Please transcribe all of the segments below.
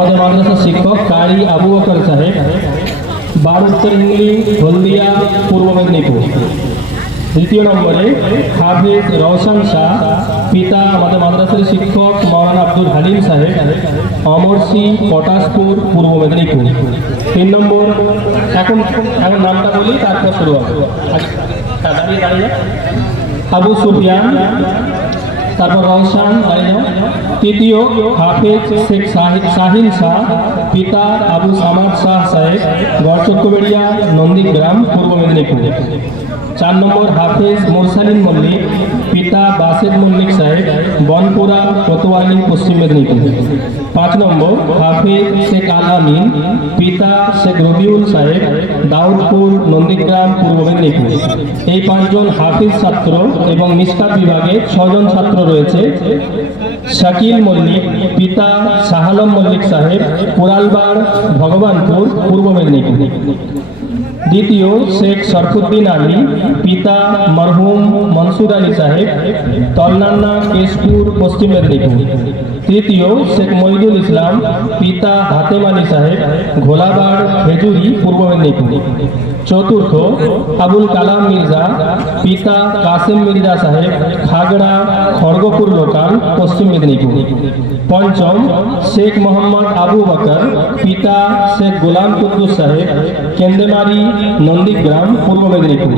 আমাদের মাদ্রাসার শিক্ষক কারি আবু বকর সাহেব হিঙ্গলি হলদিয়া, পূর্ব মেদিনীপুর। দ্বিতীয় নম্বরে হাফিজ রওশন শাহ, পিতা আমাদের মাদ্রাসার শিক্ষক মৌলানা আব্দুল হালিম সাহেব অমরসি পটাশপুর, পূর্ব মেদিনীপুর। তিন নম্বর, এখন এখন নামটা বলি, তারপর শুরু হবে। দাঁড়িয়ে আবু সুফিয়ান তারপর রওশান তৃতীয় হাফেজ শেখ শাহিদ শাহিন শাহ, পিতা আবু সামাদ শাহ সাহেব গড়চক্কবেড়িয়া নন্দীগ্রাম, পূর্ব মেদিনীপুর। চার নম্বর হাফেজ মোরসালিন মল্লিক পিতা বাসেদ মল্লিক সাহেব, বনপুরা, কোতোয়ালি, পশ্চিম মেদিনীপুর। পাঁচ নম্বর, হাফেজ শেখ আল আমিন, পিতা শেখ রবিউল সাহেব, দাউদপুর, নন্দীগ্রাম, পূর্ব মেদিনীপুর। এই পাঁচজন হাফিজ ছাত্র এবং মিসকাত বিভাগে ছজন ছাত্র রয়েছে। শাকিল মল্লিক, পিতা শাহালম মল্লিক সাহেব কোরালবার ভগবানপুর, পূর্ব মেদিনীপুর। দ্বিতীয় শেখ শরফুদ্দিন আলী পিতা মরহুম মনসুর আলী সাহেব তলনান্না কেশপুর পশ্চিম মেদিনীপুর তৃতীয় শেখ মহিদুল ইসলাম পিতা হাতেম আলী সাহেব ঘোলাবাড় খেজুরি পূর্ব মেদিনীপুর চতুর্থ আবুল কালাম মির্জা পিতা কাসেম মির্জা সাহেব খাগড়া খড়গপুর লোকাল পশ্চিম মেদিনীপুর। পঞ্চম শেখ মোহাম্মদ আবু বকর, পিতা শেখ গোলাম কুদ্দুস সাহেব কেন্দ্রমারি নন্দীগ্রাম, পূর্ব মেদিনীপুর।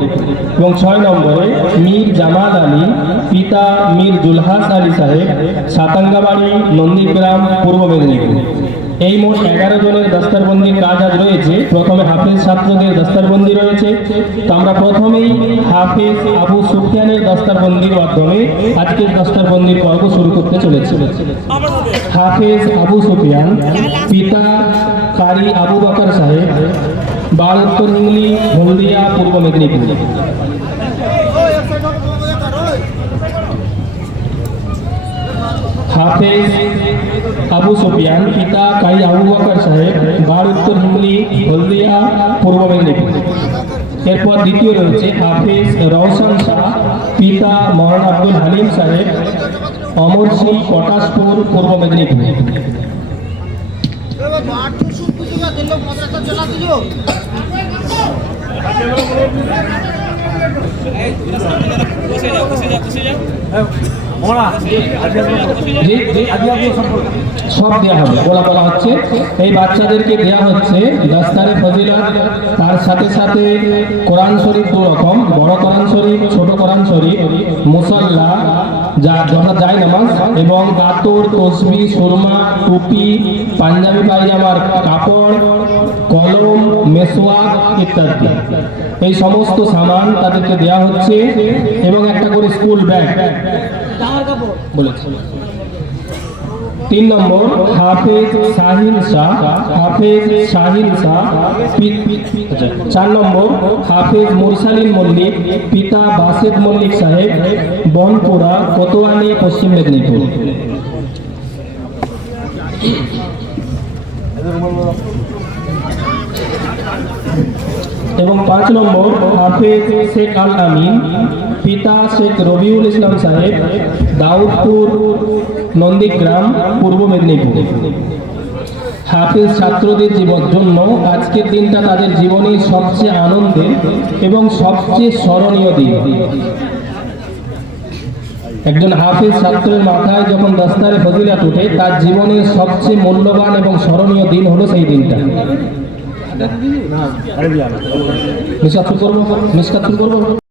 এবং ছয় নম্বরে মীর জামাল আলী, পিতা মীর জুলহাস আলী সাহেব, সাতাঙ্গাবাড়ি, নন্দীগ্রাম, পূর্ব মেদিনীপুর। এই মোট এগারো জনের দস্তারবন্দির কাজ আজ রয়েছে। প্রথমে হাফেজ ছাত্রদের দস্তারবন্দি রয়েছে। তো আমরা প্রথমেই হাফেজ আবু সুফিয়ানের দস্তারবন্দির মাধ্যমে আজকের দস্তারবন্দির পর্ব শুরু করতে চলেছি। হাফেজ আবু সুফিয়ান, পিতা কারি আবু বকর সাহেব বারোত্তর হিংলি হলদিয়া, পূর্ব মেদিনীপুর। হাফেজ আবু সুফিয়ান পিতা কাই আবু বকর সাহেব বার উত্তর হুগলি হলদিয়া পূর্ব মেদিনীপুর। এরপর দ্বিতীয় রয়েছে হাফেজ রওশন শাহ পিতা মৌলানা আব্দুল হালিম সাহেব অমর সিং পটাশপুর পূর্ব মেদিনীপুর। দিল মাদ্রাসা চালা দিল জি, জি, সব দেওয়া হবে। বলা বলা হচ্ছে, এই বাচ্চাদেরকে দেওয়া হচ্ছে দাস্তারে ফজিলত। তার সাথে সাথে কোরআন শরীফ দু রকম, বড় কোরআন শরীফ, ছোট কোরআন শরীফ, মুসল্লা, যা যথা যায় নামাজ, এবং কাতর তসবি, সুরমা, টুপি, পাঞ্জাবি পায়জামার কাপড়, কলম, মেসোয়াক ইত্যাদি। এই সমস্ত সামান তাদেরকে দেওয়া হচ্ছে, এবং একটা করে স্কুল ব্যাগ। তিন নম্বর হাফেজ শাহিন শাহ হাফেজ শাহিন শাহ আচ্ছা, চার নম্বর হাফেজ মুরসালিন মল্লিক পিতা বাসেদ মল্লিক সাহেব বনপুরা কোতোয়ালি পশ্চিম মেদিনীপুর। এবং পাঁচ নম্বর, হাফেজ শেখ আল আমিন পিতা শেখ রবিউল ইসলাম সাহেব, দাউদপুর, নন্দীগ্রাম, পূর্ব মেদিনীপুর। হাফেজ ছাত্রদের জীবন জন্য আজকের দিনটা তাদের জীবনের সবচেয়ে আনন্দের এবং সবচেয়ে স্মরণীয় দিন। একজন হাফেজ ছাত্রের মাথায় যখন দস্তারে ফজিলাত ওঠে তার জীবনের সবচেয়ে মূল্যবান এবং স্মরণীয় দিন হলো সেই দিনটা। মিসকাতুল করব? মিসকাতুল করব?